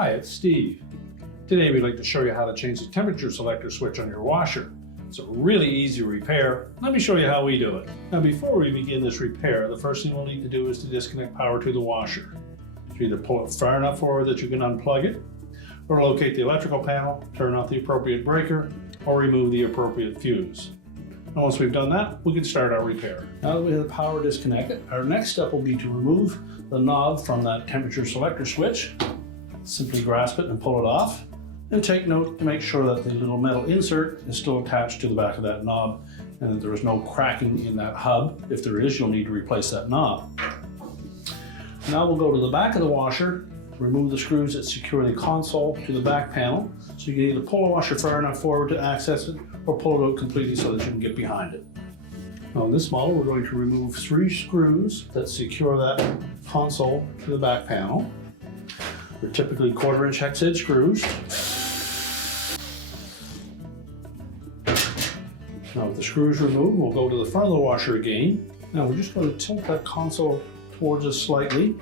Hi, it's Steve. Today we'd like to show you how to change the temperature selector switch on your washer. It's a really easy repair. Let me show you how we do it. Now before we begin this repair, the first thing we'll need to do is to disconnect power to the washer. So either pull it far enough forward that you can unplug it, or locate the electrical panel, turn off the appropriate breaker, or remove the appropriate fuse. And once we've done that, we can start our repair. Now that we have the power disconnected, our next step will be to remove the knob from that temperature selector switch. Simply grasp it and pull it off, and take note to make sure that the little metal insert is still attached to the back of that knob and that there is no cracking in that hub. If there is, you'll need to replace that knob. Now we'll go to the back of the washer, remove the screws that secure the console to the back panel. So you can either pull the washer far enough forward to access it or pull it out completely so that you can get behind it. Now in this model, we're going to remove 3 screws that secure that console to the back panel. They're typically 1/4-inch hex head screws. Now with the screws removed, we'll go to the front of the washer again. Now we're just going to tilt that console towards us slightly.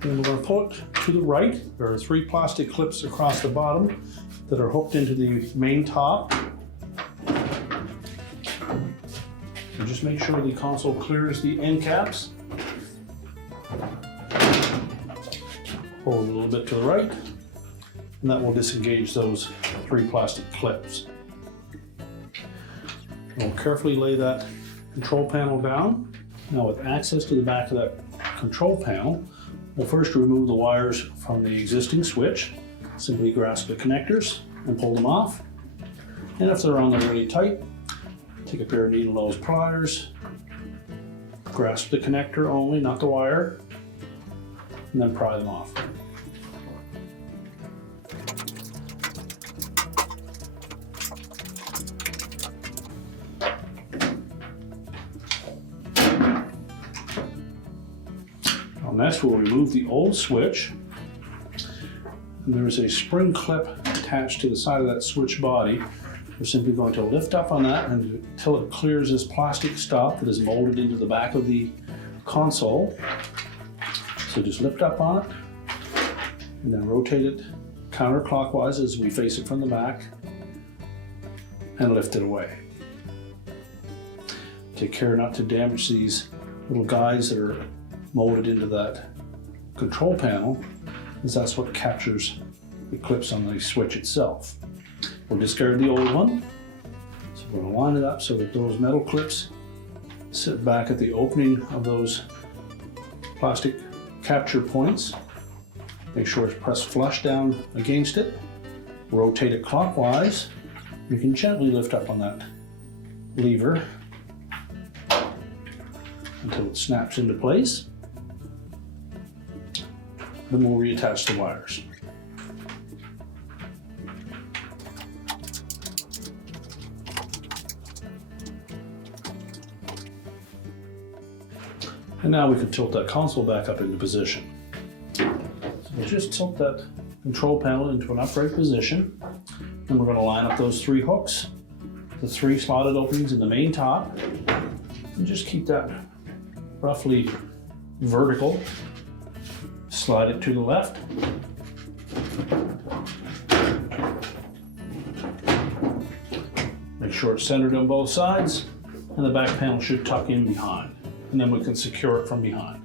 And we're going to pull it to the right. There are 3 plastic clips across the bottom that are hooked into the main top. And just make sure the console clears the end caps. Pull a little bit to the right, and that will disengage those 3 plastic clips. And we'll carefully lay that control panel down. Now with access to the back of that control panel, we'll first remove the wires from the existing switch. Simply grasp the connectors and pull them off. And if they're on there really tight, take a pair of needle nose pliers, grasp the connector only, not the wire, and then pry them off. Next, we'll remove the old switch. And there is a spring clip attached to the side of that switch body. We're simply going to lift up on that until it clears this plastic stop that is molded into the back of the console. So just lift up on it and then rotate it counterclockwise as we face it from the back and lift it away. Take care not to damage these little guides that are molded into that control panel, as that's what captures the clips on the switch itself. We'll discard the old one. So we're going to line it up so that those metal clips sit back at the opening of those plastic capture points. Make sure it's pressed flush down against it. Rotate it clockwise. You can gently lift up on that lever until it snaps into place. Then we'll reattach the wires. And now we can tilt that console back up into position. So we'll just tilt that control panel into an upright position. And we're going to line up those 3 hooks, the 3 slotted openings in the main top, and just keep that roughly vertical. Slide it to the left. Make sure it's centered on both sides, and the back panel should tuck in behind. And then we can secure it from behind.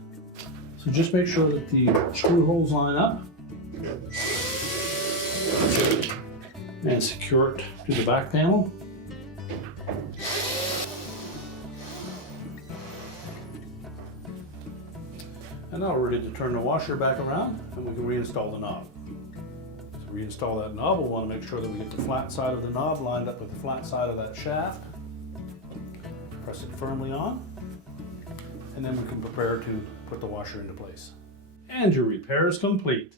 So just make sure that the screw holes line up and secure it to the back panel. And now we're ready to turn the washer back around and we can reinstall the knob. To reinstall that knob, we'll want to make sure that we get the flat side of the knob lined up with the flat side of that shaft. Press it firmly on, and then we can prepare to put the washer into place. And your repair is complete.